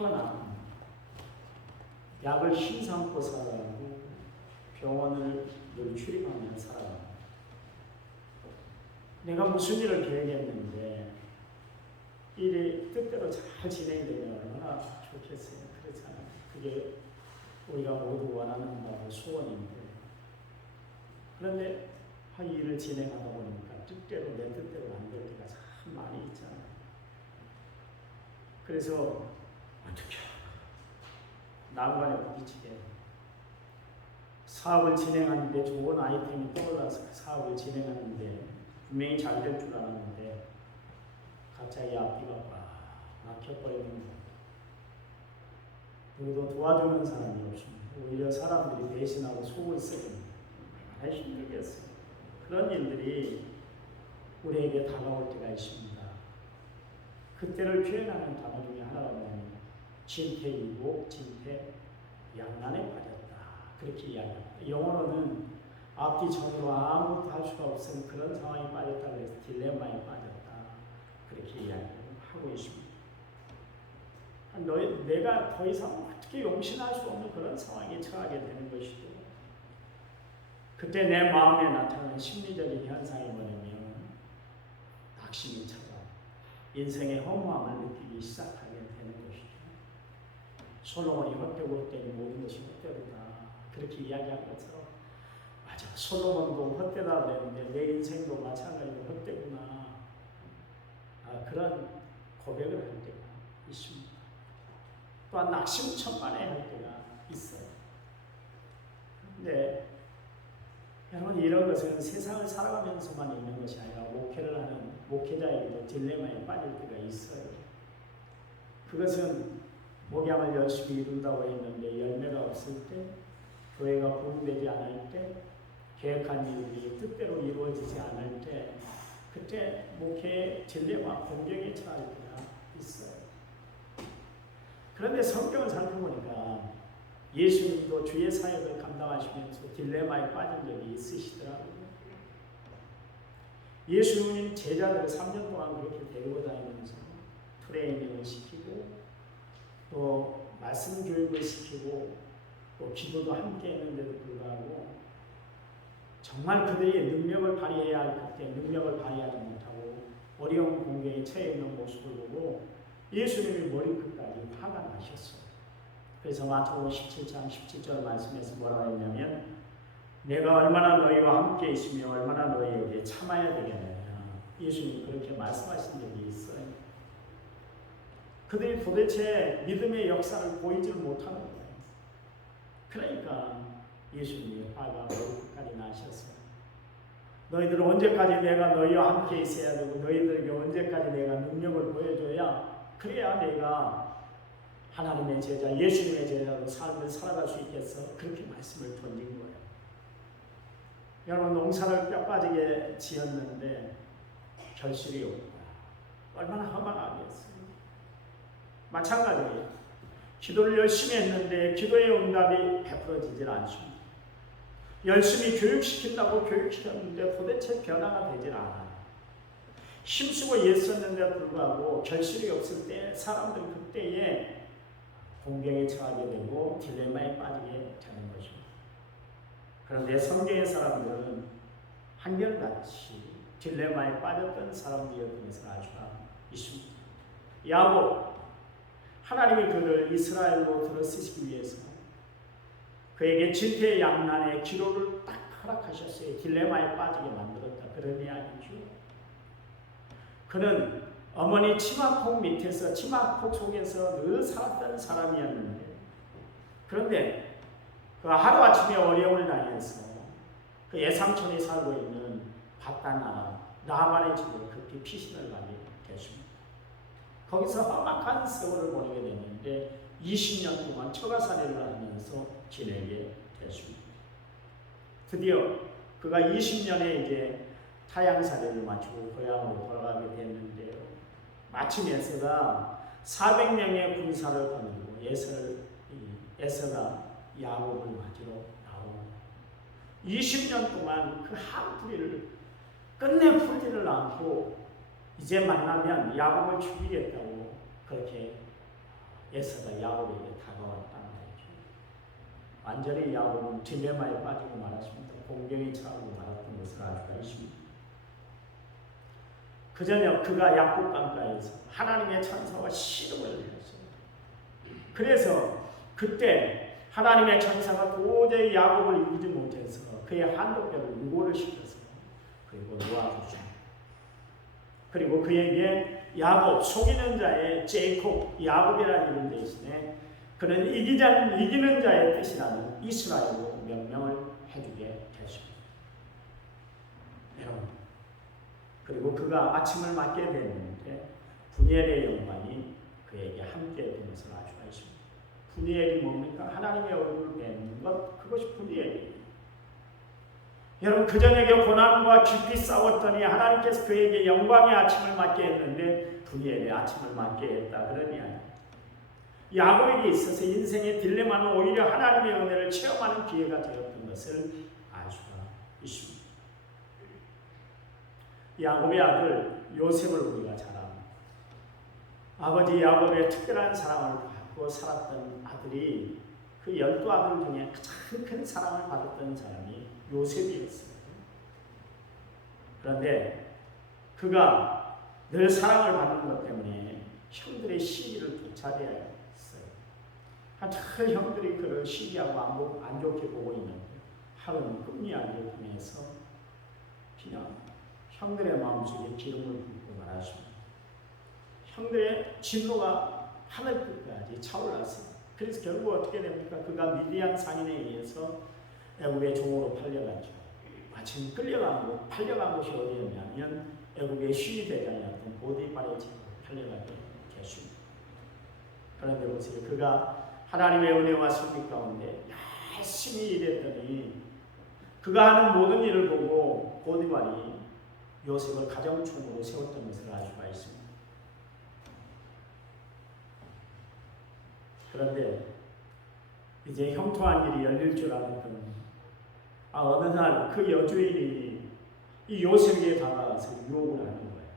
피곤함, 약을 신삼고 살아가고 병원을 늘 출입하며 살아가고 내가 무슨 일을 계획했는데 일이 뜻대로 잘 진행이 되면 얼마나 좋겠어요. 그렇잖아요. 그게 우리가 모두 원하는 바고 소원인데 그런데 이 일을 진행하다 보니까 뜻대로 내 뜻대로 안 될 때가 참 많이 있잖아요. 그래서 어떻게 난관에 부딪히게 사업을 진행하는데 좋은 아이템이 떠올라서 그 사업을 진행하는데 분명히 잘 될 줄 알았는데 갑자기 앞뒤가 꽉 막혀버리는 거예요. 누구도 도와주는 사람이 없습니다. 오히려 사람들이 배신하고 속을 썩입니다. 정말 힘들겠어요. 그런 일들이 우리에게 다가올 때가 있습니다. 그때를 표현하는 단어 중에 하나가 뭐냐면 진퇴이고 진퇴양난에 빠졌다. 그렇게 이야기합니다. 영어로는 앞뒤 전으로 아무것도 할 수가 없은 그런 상황에 빠졌다 그래서 딜레마에 빠졌다. 그렇게 이야기하고 있습니다. 내가 더 이상 어떻게 용신할 수 없는 그런 상황에 처하게 되는 것이죠. 그때 내 마음에 나타나는 심리적인 현상이 뭐냐면 낙심이 찾아와 인생의 허무함을 느끼기 시작하게 되는 것이죠. 솔로몬이 헛되고 헛되니 모든 것이 헛되다. 그렇게 이야기한 것처럼 맞아. 솔로몬도 헛되다 그랬는데 내 인생도 마찬가지로 헛되구나. 그런 고백을 할 때가 있습니다. 또한 낙심천만에 할 때가 있어요. 근데 여러분 이런 것은 세상을 살아가면서만 있는 것이 아니라 목회를 하는 목회자에게도 딜레마에 빠질 때가 있어요. 그것은 목양을 열심히 이룬다고 했는데 열매가 없을 때, 교회가 부흥되지 않을 때, 계획한 일들이 뜻대로 이루어지지 않을 때, 그때 목회의 딜레마, 공경에 처할 때가 있어요. 그런데 성경을 살펴보니까 예수님도 주의 사역을 감당하시면서 딜레마에 빠진 적이 있으시더라고요. 예수님 제자들을 3년 동안 그렇게 데리고 다니면서 트레이닝을 시키고 또 말씀 교육을 시키고 또 기도도 함께 했는데도 불구하고 정말 그들의 능력을 발휘해야 할 그때 능력을 발휘하지 못하고 어려운 공경에 처해 있는 모습을 보고 예수님이 머리끝까지 화가 나셨어요. 그래서 마태복음 17장 17절 말씀에서 뭐라고 했냐면 내가 얼마나 너희와 함께 있으며 얼마나 너희에게 참아야 되겠느냐. 예수님이 그렇게 말씀하신 적이 있어요. 그들이 도대체 믿음의 역사를 보이지 못하는 거예요. 그러니까 예수님이 화가 머리끝까지 나셨어요. 너희들은 언제까지 내가 너희와 함께 있어야 되고 너희들에게 언제까지 내가 능력을 보여줘야 그래야 내가 하나님의 제자, 예수님의 제자로 삶을 살아갈 수 있겠어. 그렇게 말씀을 던진 거예요. 여러분 농사를 뼈 빠지게 지었는데 결실이 없다. 얼마나 허망하겠어요. 마찬가지예요. 기도를 열심히 했는데 기도의 응답이 베풀어지질 않습니다. 열심히 교육시킨다고 교육시켰는데 도대체 변화가 되질 않아요. 힘쓰고 애썼는데도 불구하고 결실이 없을 때 사람들은 그때에 공경에 처하게 되고 딜레마에 빠지게 되는 것입니다. 그런데 성경의 사람들은 한결같이 딜레마에 빠졌던 사람들이었던 것을 알 수가 있습니다. 야곱, 하나님이 그를 이스라엘로 들어 쓰시기 위해서 그에게 진퇴양난의 기로를 딱 허락하셨어요. 딜레마에 빠지게 만들었다. 그런 이야기죠. 그는 어머니 치마폭 밑에서 치마폭 속에서 늘 살았던 사람이었는데 그런데 그 하루아침에 어려움을 당해서 그 예삼촌이 살고 있는 바단 나라 나만의 집에 급히 피신을 가게 됐습니다. 거기서 험악한 세월을 보내게 됐는데 20년 동안 처가살이를 하면서 지내게 됐습니다. 드디어 그가 20년에 이제 타향살이를 마치고 고향으로 돌아가게 됐는데요. 마침 에서가 400명의 군사를 거느리고 에서가 야곱을 맞으러 나오고 20년 동안 그 한풀이를 끝내 풀지를 않고 이제 만나면 야곱을 죽이겠다고 그렇게 에서가 야곱에게 다가왔단 말이죠. 완전히 야곱은 딜레마에 빠지고 말았습니다. 공경에 처하고 말았던 것을 알수가 있습니다. 그 저녁 그가 약국 강가에서 하나님의 천사와 씨름을 했습니다. 그래서 그때 하나님의 천사가 도저히 야곱을 이기지 못해서 그의 한도뼈를 유골을 시켰어요. 그리고 놓아주죠. 그리고 그에게 야곱, 속이는 자의 제이콥, 야곱이라는 이름 대신에 그는 이기는 자의 뜻이라는 이스라엘로 명명을 해주게 됐습니다. 여러분, 그리고 그가 아침을 맞게 됐는데 분이엘의 영광이 그에게 함께 된 것을 알 수가 있습니다. 분이엘이 뭡니까? 하나님의 얼굴을 뵙는 것, 그것이 분이엘이에요. 여러분, 그 저녁에 고난과 깊이 싸웠더니 하나님께서 그에게 영광의 아침을 맞게 했는데 분이엘의 아침을 맞게 했다, 그런 이야기. 야곱에게 있어서 인생의 딜레마는 오히려 하나님의 은혜를 체험하는 기회가 되었던 것을 알 수가 있습니다. 야곱의 아들 요셉을 우리가 잘 압니다. 아버지 야곱의 특별한 사랑을 받고 살았던 아들이 그 12아들 중에 가장 큰 사랑을 받았던 사람이 요셉이었어요. 그런데 그가 늘 사랑을 받는 것 때문에 형들의 시기를 쫓아내야 했어요. 한참 형들이 그를 시기하고 안 좋게 보고 있는데 하루는 꿈이야기를 통해서 그냥 형들의 마음속에 기름을 붓고 말았습니다. 형들의 진노가 하늘 끝까지 차올랐어요. 그래서 결국 어떻게 됩니까? 그가 미디안 상인에 의해서 애굽의 종으로 팔려갔죠. 마침 끌려간 팔려간 곳이 어디였냐면 애굽의 시위대장이었던 보디발의 집으로 팔려가게 됐습니다. 그런데 보세요. 그가 하나님의 은혜와 승리 가운데 열심히 일했더니 그가 하는 모든 일을 보고 보디발이 요셉을 가정총으로 세웠던 것을 알 수가 있습니다. 그런데 이제 형통한 일이 열릴 줄 알았더니 어느 날 그 여주인이 이 요셉에게 다가가서 유혹을 하는 거예요.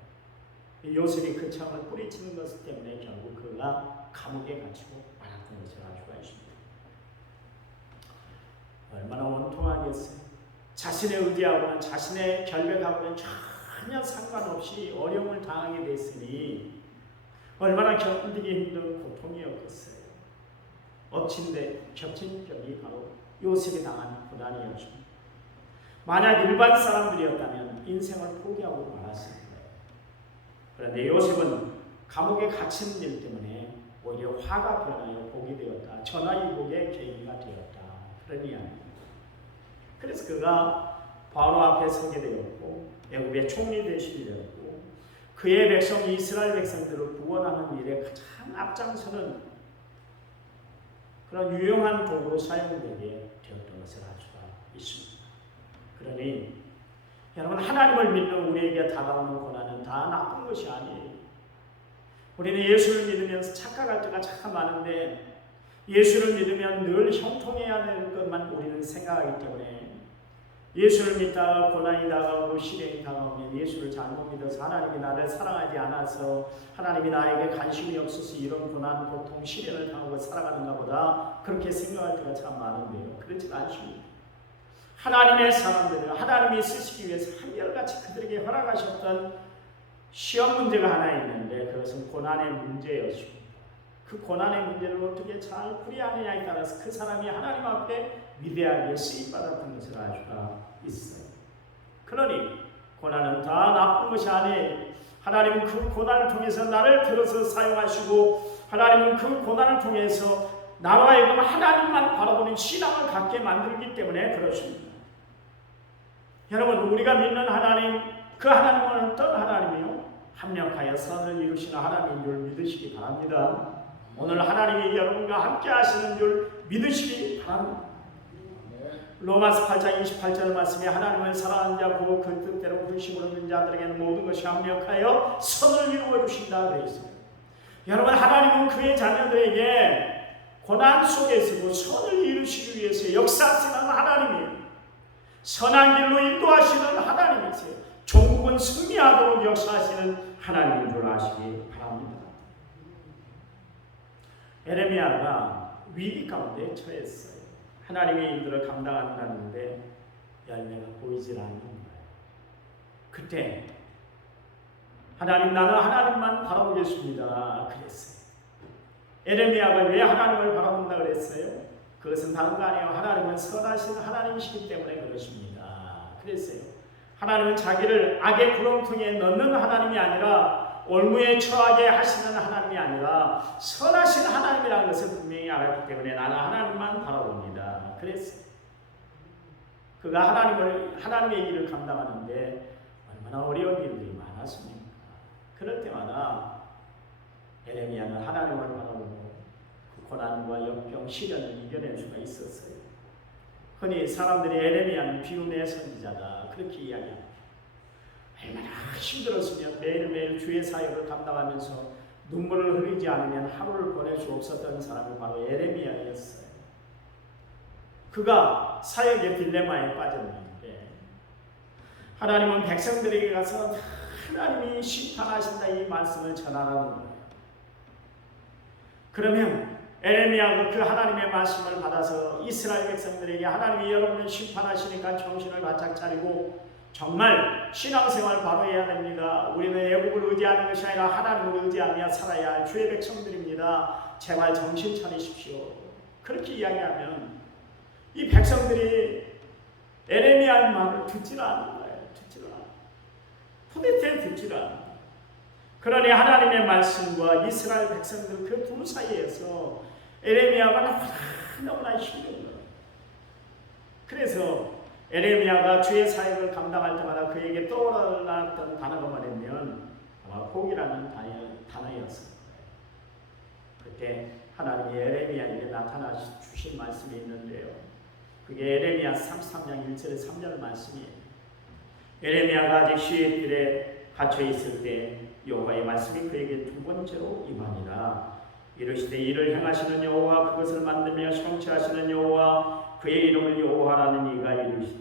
이 요셉이 그 창을 뿌리치는 것 때문에 결국 그가 감옥에 갇히고 말았던 것을 알 수가 있습니다. 얼마나 원통하겠어요. 자신의 의지하고는 자신의 결백하고는 전혀 상관없이 어려움을 당하게 됐으니 얼마나 견디기 힘든 고통이었겠어요. 엎친 데 겹친 격이 바로 요셉이 당한 고난이었습니다. 만약 일반 사람들이었다면 인생을 포기하고 말았을 거예요. 그런데 요셉은 감옥에 갇힌 일 때문에 오히려 화가 변하여 복이 되었다. 전화위복의 계기가 되었다. 그런 이야기입니다. 그래서 그가 바로 앞에 서게 되었고 애굽의 총리 대신이 되었고 그의 백성 이스라엘 백성들을 구원하는 일에 가장 앞장서는 그런 유용한 도구로 사용되게 되었던 것을 알 수가 있습니다. 그러니 여러분, 하나님을 믿는 우리에게 다가오는 고난은 다 나쁜 것이 아니에요. 우리는 예수를 믿으면서 착각할 때가 참 많은데 예수를 믿으면 늘 형통해야 될 것만 우리는 생각하기 때문에 예수를 믿다가 고난이 다가오고 시련이 다가오면 예수를 잘못 믿어서 하나님이 나를 사랑하지 않아서 하나님이 나에게 관심이 없어서 이런 고난, 고통, 시련을 당하고 살아가는가 보다 그렇게 생각할 때가 참 많은데요. 그렇지 않습니다. 하나님의 사람들은 하나님이 쓰시기 위해서 한결같이 그들에게 허락하셨던 시험 문제가 하나 있는데 그것은 고난의 문제였습니다. 그 고난의 문제를 어떻게 잘 풀이하느냐에 따라서 그 사람이 하나님 앞에 위대하게 쓰임받았던 것을 알 수가 있어요. 그러니 고난은 다 나쁜 것이 아니에요. 하나님은 그 고난을 통해서 나를 들어서 사용하시고 하나님은 그 고난을 통해서 나로 하여금 하나님만 바라보는 신앙을 갖게 만들기 때문에 그렇습니다. 여러분, 우리가 믿는 하나님, 그 하나님은 어떤 하나님이요? 합력하여 선을 이루시는 하나님인 줄 믿으시기 바랍니다. 오늘 하나님이 여러분과 함께 하시는 줄 믿으시기 바랍니다. 로마서 8장 28절 말씀에 하나님을 사랑하는 자 그 뜻대로 부르심을 얻는 자들에게는 모든 것이 합력하여 선을 이루어 주신다 그랬어요. 여러분, 하나님은 그의 자녀들에게 고난 속에서도 선을 이루시기 위해서 역사하시는 하나님이에요. 선한 길로 인도하시는 하나님이세요. 종국은 승리하도록 역사하시는 하나님인 줄 아시기 바랍니다. 에레미야가 위기 가운데 처했어요. 하나님의 일들을 감당한다는데 열매가 보이질 않는 거예요. 그때 하나님, 나는 하나님만 바라보겠습니다 그랬어요. 에레미야가 왜 하나님을 바라본다 그랬어요? 그것은 다른 거 아니에요. 하나님은 선하신 하나님이시기 때문에 그러십니다 그랬어요. 하나님은 자기를 악의 구렁텅이에 넣는 하나님이 아니라 올무에 처하게 하시는 하나님이 아니라 선하신 하나님이라는 것을 분명히 알았기 때문에 나는 하나님만 바라봅니다 그랬어요. 그가 하나님의 일을 감당하는데 얼마나 어려운 일들이 많았습니까? 그럴 때마다 에레미야는 하나님을 바라보고 그 고난과 역경, 시련을 이겨낼 수가 있었어요. 흔히 사람들이 에레미야는 비운의 선지자다 그렇게 이야기합니다. 얼마나 힘들었으면 매일매일 주의 사역을 감당하면서 눈물을 흘리지 않으면 하루를 보낼 수 없었던 사람이 바로 에레미야였어요. 그가 사역의 딜레마에 빠졌는데 하나님은 백성들에게 가서 하나님이 심판하신다 이 말씀을 전하라는 거예요. 그러면 에레미야가 그 하나님의 말씀을 받아서 이스라엘 백성들에게 하나님이 여러분을 심판하시니까 정신을 바짝 차리고 정말 신앙생활 바로 해야 됩니다. 우리는 애국을 의지하는 것이 아니라 하나님을 의지하며 살아야 할 주의 백성들입니다. 제발 정신 차리십시오. 그렇게 이야기하면 이 백성들이 에레미야의 말을 듣질 않는 거예요. 듣질 않아요. 도대체 듣질 않아요. 그러니 하나님의 말씀과 이스라엘 백성들 그 둘 사이에서 에레미야가 너무나 힘든 거예요. 그래서 에레미야가 주의 사역을 감당할 때마다 그에게 떠올랐던 단어가 뭐냐면 아마 복이라는 단어였을 거예요. 그때 하나님이 에레미야에게 나타나 주신 말씀이 있는데요. 그게 에레미야 33장 1절에 3절 말씀이에요. 에레미야가 아직 시의 뜰에 갇혀 있을 때 여호와의 말씀이 그에게 두 번째로 임하니라. 이르시되 이를 행하시는 여호와 그것을 만들며 성취하시는 여호와 그의 이름을 여호와라는 이가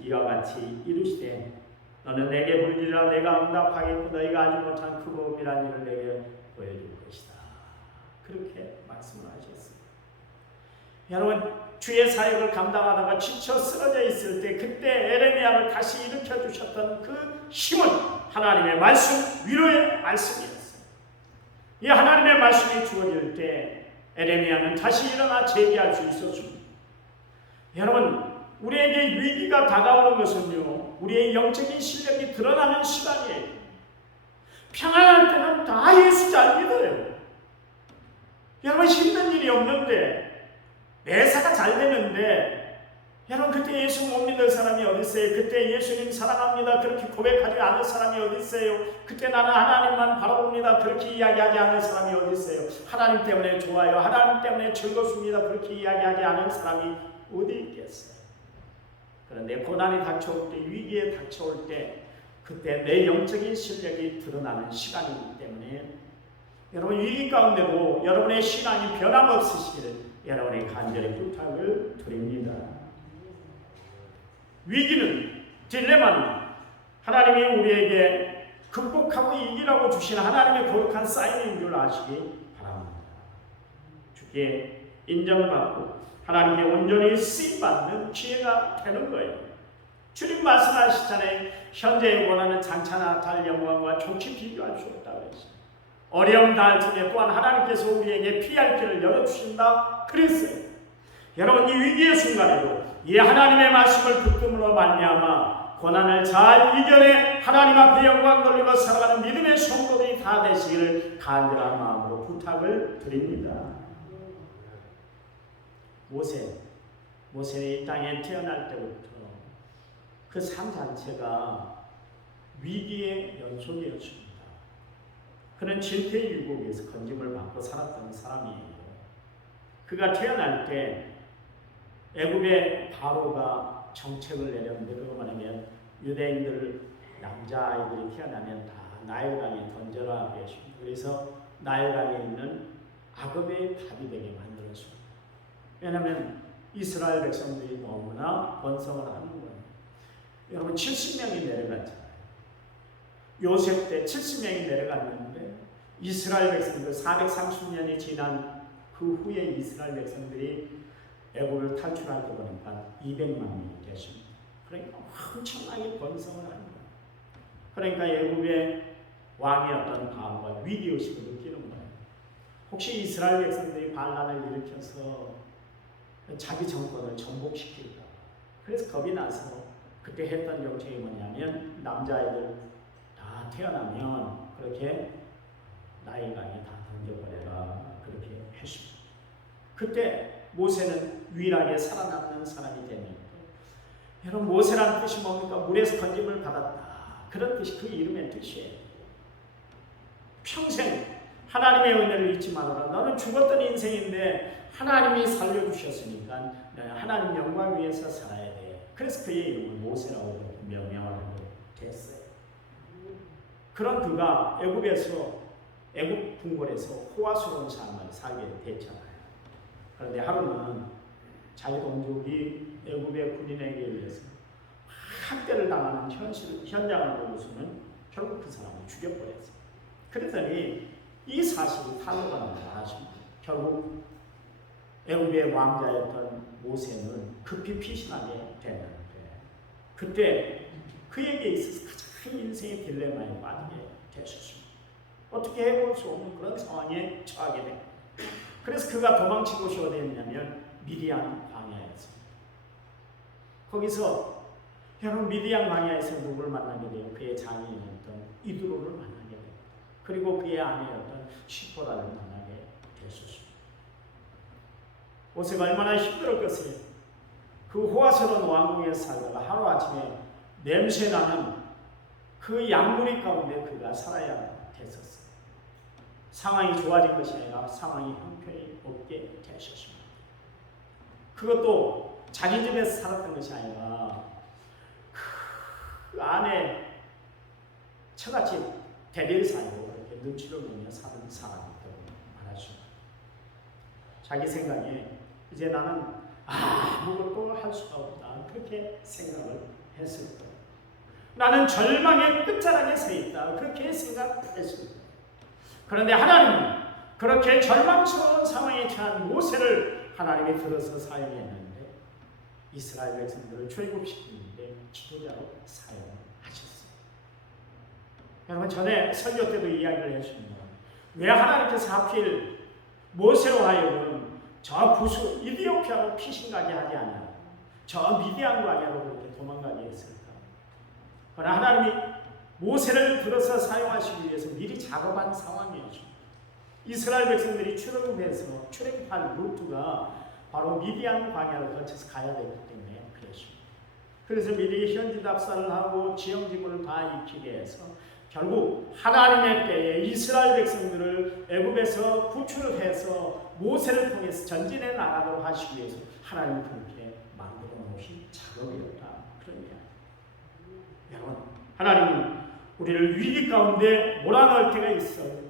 이와 같이 이르시되 너는 내게 물리라. 내가 응답하겠고 너희가 알지 못한 그 법이란 일을 내게 보여줄 것이다. 그렇게 말씀을 하셨습니다. 여러분 주의 사역을 감당하다가 지쳐 쓰러져 있을 때 그때 에레미야를 다시 일으켜 주셨던 그 힘은 하나님의 말씀, 위로의 말씀이었어요. 이 하나님의 말씀이 주어질 때 에레미야는 다시 일어나 제기할 수 있었습니다. 여러분 우리에게 위기가 다가오는 것은요 우리의 영적인 실력이 드러나는 시간이에요. 평안할 때는 다 예수 잘 믿어요. 여러분 힘든 일이 없는데 매사가 잘 되는데 여러분 그때 예수 못 믿는 사람이 어디 있어요? 그때 예수님 사랑합니다 그렇게 고백하지 않은 사람이 어디 있어요? 그때 나는 하나님만 바라봅니다 그렇게 이야기하지 않은 사람이 어디 있어요? 하나님 때문에 좋아요, 하나님 때문에 즐겁습니다 그렇게 이야기하지 않은 사람이 어디 있겠어요? 그런데 고난이 닥쳐올 때, 위기에 닥쳐올 때 그때 내 영적인 실력이 드러나는 시간이기 때문에 여러분 위기 가운데도 여러분의 신앙이 변함없으시기를 여러분의 간절히 부탁을 드립니다. 위기는 딜레마는 하나님이 우리에게 극복하고 이기라고 주신 하나님의 거룩한 사인인 줄 아시기 바랍니다. 주께 인정받고 하나님께 온전히 쓰임받는 기회가 되는 거예요. 주님 말씀하시잖아요. 현재에 원하는 장차나 달 영광과 좋게 비교할 수 없다고 했어요. 어려움 달 중에 또한 하나님께서 우리에게 피할 길을 열어주신다 그랬어요. 여러분 이 위기의 순간에도 이 하나님의 말씀을 붙듦으로 말미암아 고난을 잘 이겨내 하나님 앞에 영광 돌리고 살아가는 믿음의 성도들이 다 되시기를 간절한 마음으로 부탁을 드립니다. 모세는 이 땅에 태어날 때부터 그 삶 자체가 위기의 연속이었습니다. 그는 질퇴유곡에서 건짐을 받고 살았던 사람이에요. 그가 태어날 때 애굽의 바로가 정책을 내렸는데 그거 뭐냐면 유대인들 남자아이들이 태어나면 다 나일강에 던져라 그랬습니다. 그래서 나일강에 있는 악업의 답이 되게 만들었습니다. 왜냐하면 이스라엘 백성들이 너무나 번성을 하는 거예요. 여러분 70명이 내려갔잖아요. 요셉 때 70명이 내려갔는데 이스라엘 백성들 430년이 지난 그 후에 이스라엘 백성들이 애굽을 탈출할 때 보니까 200만 명이 되십니다. 그러니까 엄청나게 번성을 합니다. 그러니까 애굽의 왕이었던 바알과 위기의식을 느끼는 거예요. 혹시 이스라엘 백성들이 반란을 일으켜서 자기 정권을 전복시킬까? 그래서 겁이 나서 그때 했던 정책이 뭐냐면 남자아이들 다 태어나면 그렇게 나일강에 다 던져버려라, 그렇게 했습니다. 그때 모세는 유일하게 살아남는 사람이 되면, 여러분 모세라는 뜻이 뭡니까? 물에서 건짐을 받았다, 그런 뜻이 그 이름의 뜻이에요. 평생 하나님의 은혜를 잊지 말아라. 너는 죽었던 인생인데 하나님이 살려주셨으니까 하나님 영광 위해서 살아야 돼. 그래서 그의 이름을 모세라고 명명하게 됐어요. 그런 그가 애굽 궁궐에서 호화스러운 삶을 살게 됐잖아요. 그런데 하루는 자기 동족이 애굽의 군인에게 의해서 학대를 당하는 현장을 보고서는 결국 그 사람을 죽여버렸어요. 그랬더니 이 사실이 탄로가 나십니다. 결국 애굽의 왕자였던 모세는 급히 피신하게 되는데, 그때 그에게 있어서 가장 인생의 딜레마에 빠지게 되셨습니다. 어떻게 해볼 수 없는 그런 상황에 처하게 됩니다. 그래서 그가 도망친 곳이 어디였냐면 미디안 광야였습니다. 거기서 여러분 미디안 광야에서 누구를 만나게 돼요? 그의 장인이었던 이드로를 만나게 됩니다. 그리고 그의 아내였던 시포라를 만나게 되셨습니다. 모세가 얼마나 힘들었겠어요. 그 호화스러운 왕궁에서 살다가 하루아침에 냄새나는 그 양무리 가운데 그가 살아야 됐었어요. 상황이 좋아진 것이 아니라 상황이 형편이 없게 되셨습니다. 그것도 자기 집에서 살았던 것이 아니라 그 안에 처갓집 대리를 살고 그렇게 눈치를 보며 사는 사람이라고 말하십니다. 자기 생각에 이제 나는 아무것도 할 수가 없다, 그렇게 생각을 했을 거예요. 나는 절망의 끝자락에 서 있다, 그렇게 생각했을 거예요. 그런데 하나님은 그렇게 절망스러운 상황에 처한 모세를 하나님이 들어서 사용했는데 이스라엘 백성들을 출애굽시키는데 지도자로 사용하셨어요. 여러분 전에 설교 때도 이야기를 했습니다. 왜 하나님께서 하필 모세로 하여금 저 부수 이디오피아로 피신가게 하지 않아 저 미디안 광야로 그렇게 도망가게 했을까? 그러나 하나님이 모세를 들어서 사용하시기 위해서 미리 작업한 상황이었죠. 이스라엘 백성들이 출애굽할 루트가 바로 미디안 광야를 거쳐서 가야 되기 때문에 그랬습니다. 그래서 미리 현지 답사를 하고 지형지물을 다 익히게 해서 결국 하나님의 때에 이스라엘 백성들을 애굽에서 구출을 해서 모세를 통해서 전진해 나가도록 하시기 위해서 하나님은 그렇게 만들어 놓으신 작업이었다, 그런 이야기. 여러분 하나님은 우리를 위기 가운데 몰아넣을 때가 있어요.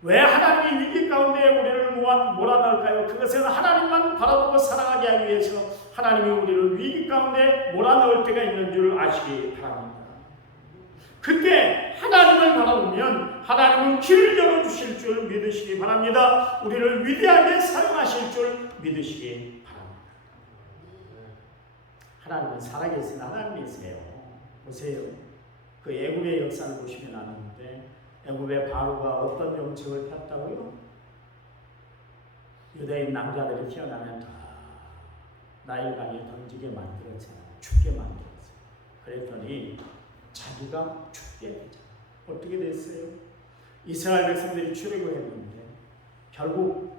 왜 하나님이 위기 가운데 우리를 몰아넣을까요? 그것은 하나님만 바라보고 살아가게 하기 위해서 하나님이 우리를 위기 가운데 몰아넣을 때가 있는 줄 아시기 바랍니다. 그때 하나님을 바라보면 하나님은 길을 열어주실 줄 믿으시기 바랍니다. 우리를 위대하게 사용하실 줄 믿으시기 바랍니다. 하나님은 살아계신 하나님이세요. 보세요. 그 애굽의 역사를 보시면 아는데 애굽의 바로가 어떤 정책을 폈다고요? 유대인 남자들이 태어나면 다 나일강에 던지게 만들었잖아요. 죽게 만들었어요. 그랬더니 자기가 죽게 되잖아요. 어떻게 됐어요? 이스라엘 백성들이 출애굽했는데 결국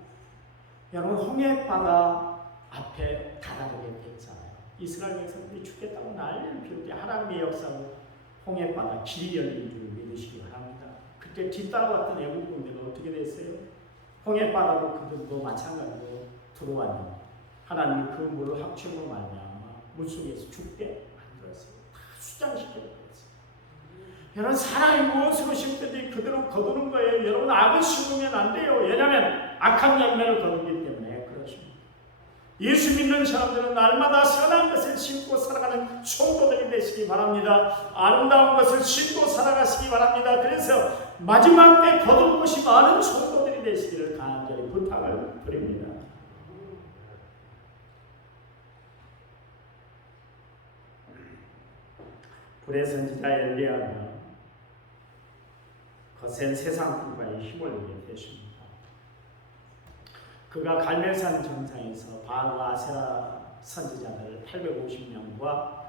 여러분 홍해바다 앞에 다다르게 됐잖아요. 이스라엘 백성들이 죽겠다고 난리를 피울 때 하나님의 역사로 홍해바다 길이 열린 줄 믿으시기 바랍니다. 그때 뒤따라왔던 애국군들은 어떻게 됐어요? 홍해바다로 그들도 마찬가지로 들어왔는데 하나님이 그 물을 합침으로 말미암아 물속에서 죽게 만들었어요. 다 수장시켜버렸어요. 여러분 사람이 무엇으로 심든지 그대로 거두는 거예요. 여러분 악을 심으면 안 돼요. 왜냐하면 악한 열매를 거두기 때문에 그렇습니다. 예수 믿는 사람들은 날마다 선한 것을 심고 살아가는 성도들이 되시기 바랍니다. 아름다운 것을 심고 살아가시기 바랍니다. 그래서 마지막 때 거둘 것이 많은 성도들이 되시기를 간절히 부탁을 부탁을 드립니다. 불의 선지자 엘리야는 거센 세상 불과의 힘을 얻게 되십니다. 그가 갈멜산 정상에서 바알과 아세라 선지자들 850명과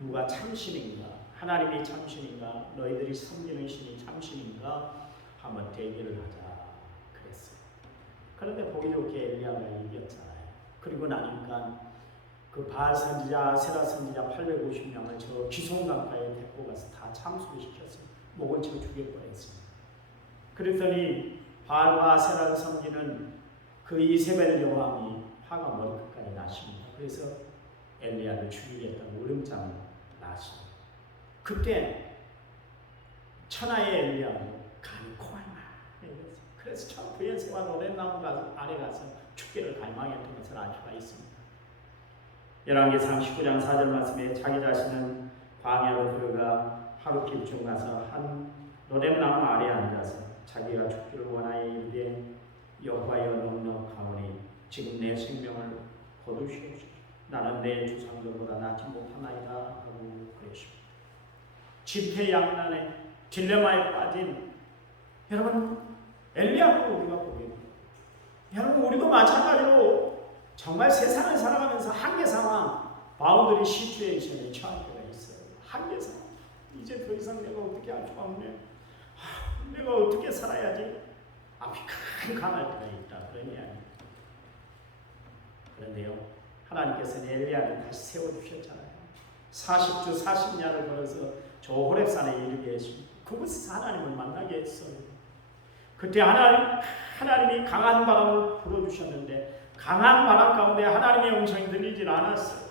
누가 참신인가, 하나님이 참신인가, 너희들이 섬기는 신이 참신인가 한번 대결을 하자 그랬어요. 그런데 보기 좋게 엘리야가 이겼잖아요. 그리고 나니까 그 바알 선지자, 아세라 선지자 850명을 저 기송강가에 데리고 가서 다 참수를 시켰어요. 목을 쳐 죽일 뻔했습니다. 그랬더니 바알과 아세라를 섬기는 그 이세벨 여왕이 화가 머리끝까지 나십니다. 그래서 엘리야를 죽이겠다고 울음장을 나십니다. 그때 천하의 엘리야는 간이 코가 나. 그래서 저 부연세와 노랫나무 아래 가서 죽기를 갈망했던 것을 알 수가 있습니다. 열왕기상 19장 4절 말씀에 자기 자신은 광야로 들어가 하루 길쯤 가서 한 노랫나무 아래에 앉아서 자기가 죽기를 원하여 이르되 여호와여 넉넉하오니 지금 내 생명을 거두시옵소서. 나는 내 조상들보다 낫지 못하나이다 하고 그랬습니다. 집회양난의 딜레마에 빠진 여러분 엘리야를 우리가 보게 됩니다. 여러분 우리도 마찬가지로 정말 세상을 살아가면서 한계 상황, 바운더리 시츄에이션에 처할 때가 있어요. 한계 상황. 이제 더 이상 내가 어떻게 할 수가 없네. 내가 어떻게 살아야지? 앞이 큰 강할 때가 있다. 그런 이야기. 그런데요, 하나님께서는 엘리야를 다시 세워주셨잖아요. 40주 40야를 걸어서 저 호렙산에 이르게 했습니다. 그곳에서 하나님을 만나게 했어요. 그때 하나님이 강한 바람을 불어주셨는데 강한 바람 가운데 하나님의 음성이 들리질 않았어요.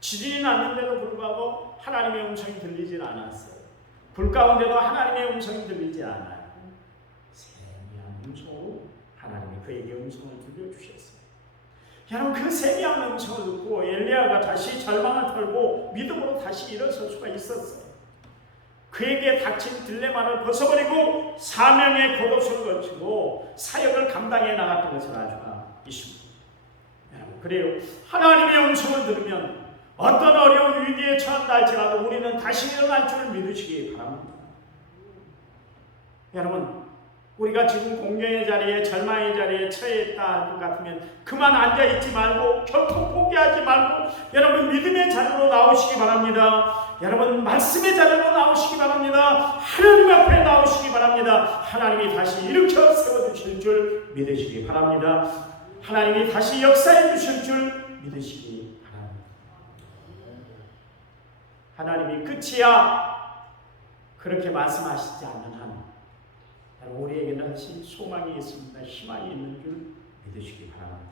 지진이 났는데도 불구하고 하나님의 음성이 들리질 않았어요. 불 가운데도 하나님의 음성이 들리지 않아요. 세미한 음성으로 하나님이 그에게 음성을 들려주셨어요. 여러분 그 세미한 음성을 듣고 엘리야가 다시 절망을 털고 믿음으로 다시 일어설 수가 있었어요. 그에게 닥친 딜레마를 벗어버리고 사명의 겉옷을 거치고 사역을 감당해 나갔던 것을 알 수가 있습니다. 그래요. 하나님의 음성을 들으면 어떤 어려운 위기에 처한다 할지라도 우리는 다시 일어날 줄을 믿으시기 바랍니다. 여러분 우리가 지금 공경의 자리에 절망의 자리에 처해 있다 할 것 같으면 그만 앉아있지 말고 결코 포기하지 말고 여러분 믿음의 자리로 나오시기 바랍니다. 여러분 말씀의 자리로 나오시기 바랍니다. 하나님 앞에 나오시기 바랍니다. 하나님이 다시 일으켜 세워주실 줄 믿으시기 바랍니다. 하나님이 다시 역사해 주실 줄 믿으시기 바랍니다. 하나님이 끝이야 그렇게 말씀하시지 않는 한 우리에게는 다시 소망이 있습니다. 희망이 있는 줄 믿으시기 바랍니다.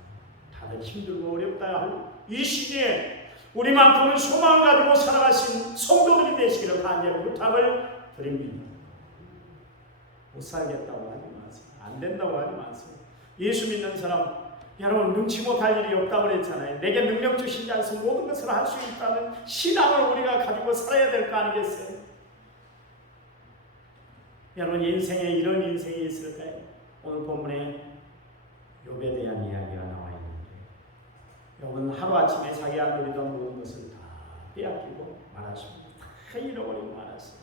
다들 힘들고 어렵다 할 이 시기에 우리만큼은 소망을 가지고 살아가신 성도들이 되시기를 간절히 부탁을 드립니다. 못 살겠다고 하지 마세요. 안 된다고 하지 마세요. 예수 믿는 사람 여러분 능치 못할 일이 없다고 그랬잖아요. 내게 능력 주신 자에서 모든 것을 할 수 있다는 신앙을 우리가 가지고 살아야 될 거 아니겠어요? 여러분 인생에 이런 인생이 있을까요? 오늘 본문에 욥에 대한 이야기가 나와 있는데 욥은 하루아침에 자기가 누리던 모든 것을 다 빼앗기고 말았습니다. 다 잃어버리고 말았어요.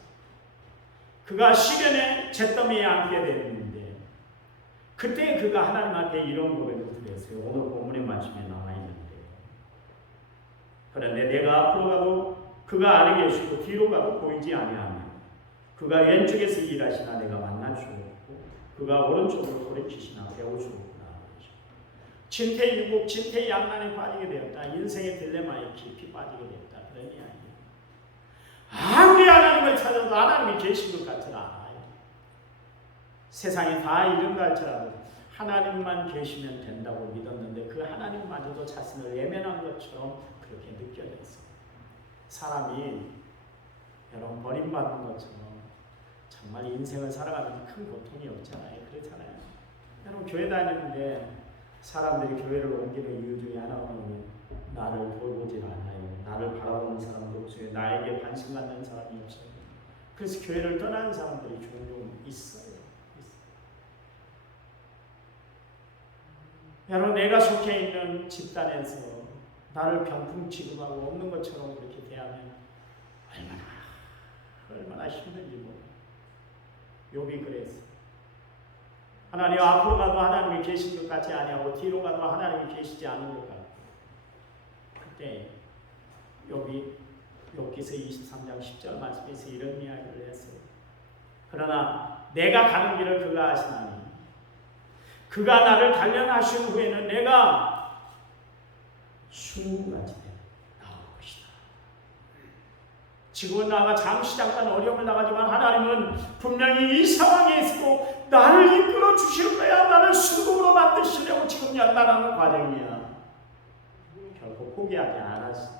그가 시련의 잿더미에 앉게 되었는데 그때 그가 하나님 앞에 이런 고백을 드렸어요. 오늘 본문의 말씀에 나와 있는데 그런데 내가 앞으로 가도 그가 아래 계시고 뒤로 가도 보이지 아니하며 그가 왼쪽에서 일하시나 내가 만날 수 없고 그가 오른쪽으로 돌이키시나 배울 수 없구나. 진퇴유복, 진퇴양난에 빠지게 되었다. 인생의 딜레마에 깊이 빠지게 되었다. 그런 이야기예요. 아무리 하나님을 찾아도 하나님이 계신 것 같지는 않아요. 세상에 다 이른다 할지라도 하나님만 계시면 된다고 믿었는데 그 하나님마저도 자신을 외면한 것처럼 그렇게 느껴졌어요. 사람이 여러분 버림받는 것처럼 정말 인생을 살아가면서 큰 고통이 없잖아요. 그렇잖아요. 여러분 교회 다니는데 사람들이 교회를 옮기는 이유 중에 하나가 뭐냐면 나를 돌보질 않아요. 나를 바라보는 사람도 없어요. 나에게 관심 갖는 사람이 없어요. 그래서 교회를 떠나는 사람들이 종종 있어요. 여러분, 내가 속해 있는 집단에서 나를 병풍 취급하고 없는 것처럼 그렇게 대하면 얼마나 힘든지 몰라요. 욥이 그랬어요. 하나님 앞으로 가도 하나님이 계신 것 같지 아니하고 뒤로 가도 하나님이 계시지 않은 것 같고, 그때 욥이 욥기서 23장 10절 말씀에서 이런 이야기를 했어요. 그러나 내가 가는 길을 그가 아시나니 그가 나를 단련하신 후에는 내가 수문같이 나올 것이다. 지금은 나가 잠시 잠깐 어려움을 나가지만 하나님은 분명히 이 상황에 있고 나를 이끌어 주실 거야. 나를 순금으로 만드시려고 지금 연단하는 과정이야. 결코 포기하지 않았어.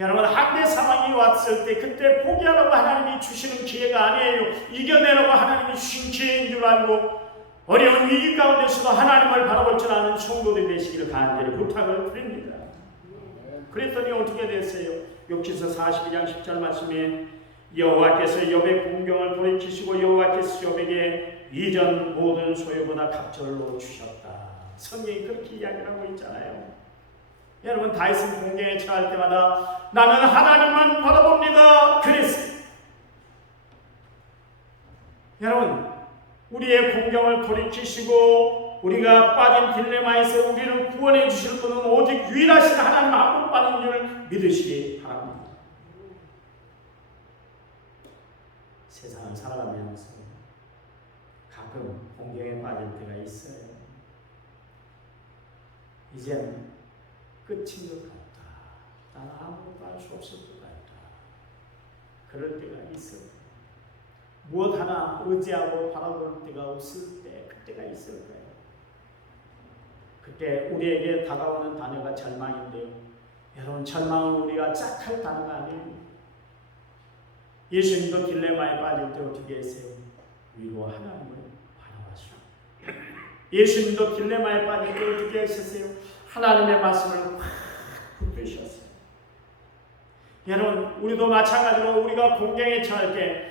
여러분, 한대 상황이 왔을 때 그때 포기하라고 하나님이 주시는 기회가 아니에요. 이겨내라고 하나님이 주신 기회인 줄 알고 어려운 위기 가운데서도 하나님을 바라볼 줄 아는 성도들이 되시기를 간절히 부탁을 드립니다. 그랬더니 어떻게 됐어요? 욥기서 42장 10절 말씀에 여호와께서 욥의 공경을 돌이키시고 여호와께서 욥에게 이전 모든 소유보다 갑절로 주셨다. 성경이 그렇게 이야기를 하고 있잖아요. 여러분, 다윗은 공경에 처할 때마다 나는 하나님만 바라봅니다 그랬어요. 여러분, 우리의 공경을 돌이키시고 우리가 빠진 딜레마에서 우리를 구원해 주실 분은 오직 유일하신 하나님 한 분뿐인 줄 믿으시기 바랍니다. 세상을 살아가면서 가끔 공경에 빠질 때가 있어요. 이젠 끝인 것 같다. 나는 아무것도 할 수 없을 것 같다. 그럴 때가 있어요. 무엇 하나 의지하고 바라볼 때가 없을 때, 그때가 있을 거예요. 그때 우리에게 다가오는 단어가 절망인데요. 여러분, 절망은 우리가 짝할 단어가 아니에요. 예수님도 딜레마에 빠질 때 어떻게 했어요? 위로 하나님을 바라보시오. 예수님도 딜레마에 빠질 때 어떻게 하셨어요? 하나님의 말씀을 확 붙드셨어요. 여러분, 우리도 마찬가지로 우리가 공경에 처할 때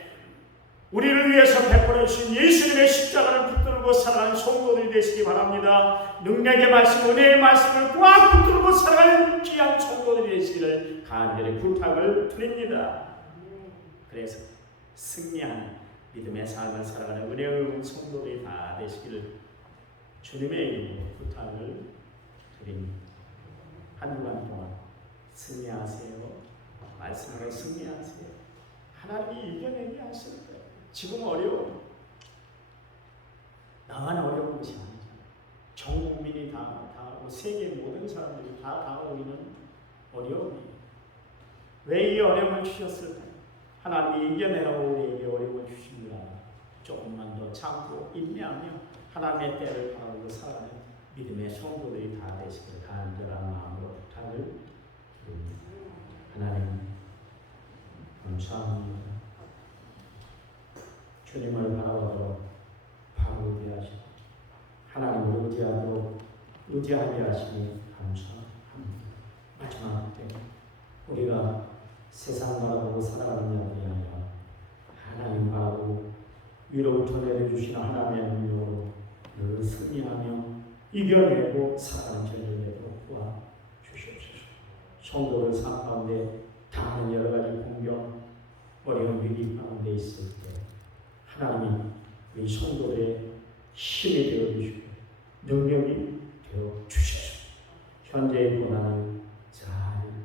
우리를 위해서 베풀어 주신 예수님의 십자가를 붙들고 살아가는 성도들이 되시기 바랍니다. 능력의 말씀, 은혜의 말씀을 꽉 붙들고 살아가는 귀한 성도들이 되시기를 간절히 부탁을 드립니다. 그래서 승리하는 믿음의 삶을 살아가는 은혜의 성도들이 다 되시기를 주님의 이름으로 부탁을 드립니다. 한 주간 동안 승리하세요. 말씀으로 승리하세요. 하나님이 이겨내게 하실 거예요. 지금 어려워요. 나만 어려운 것이 아니잖아요. 전 국민이 다 세계 모든 사람들이 다 다가오고 있는 어려움이에요. 왜 이 어려움을 주셨을까요? 하나님이 이겨내라고 우리에게 어려움을 주십니다. 조금만 더 참고 인내하며 하나님의 때를 바라보고 살아가는 믿음의 성도들이 다 되시길 간절한 마음으로 부탁을 드립니다. 하나님 감사합니다. 주님을 바라보도록 바로 의지하시고 하나님을 의지하도록 의지하게 하시니 감사합니다. 마지막 때 우리가 세상 바라보고 살아가는 자들이 아니라 하나님 바라보고 위로부터 내려주시는 하나님의 능력으로 늘 승리하며 이겨내고 살아가는 저희들 되도록 도와주시옵소서. 성도들 삶 가운데 당하는 여러 가지 공경, 어려운 위기 가운데 있을 때 하나님이 우리 성도들의 힘이 되어주시고 능력이 되어주셔서 현재의 고난을 잘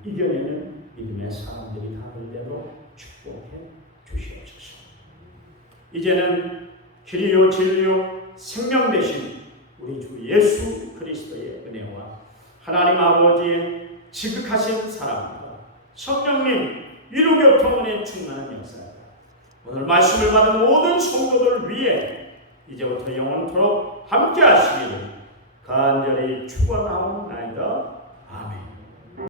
이겨내는 믿음의 사람들이 다들 되도록 축복해 주시옵소서. 이제는 길이요 진리요 생명 되신 우리 주 예수 그리스도의 은혜와 하나님 아버지의 지극하신 사랑과 성령님 위로교통은혜 충만한 역사가 오늘 말씀을 받은 모든 성도들 위해 이제부터 영원토록 함께 하시기를 간절히 축원하옵나이다. 아멘.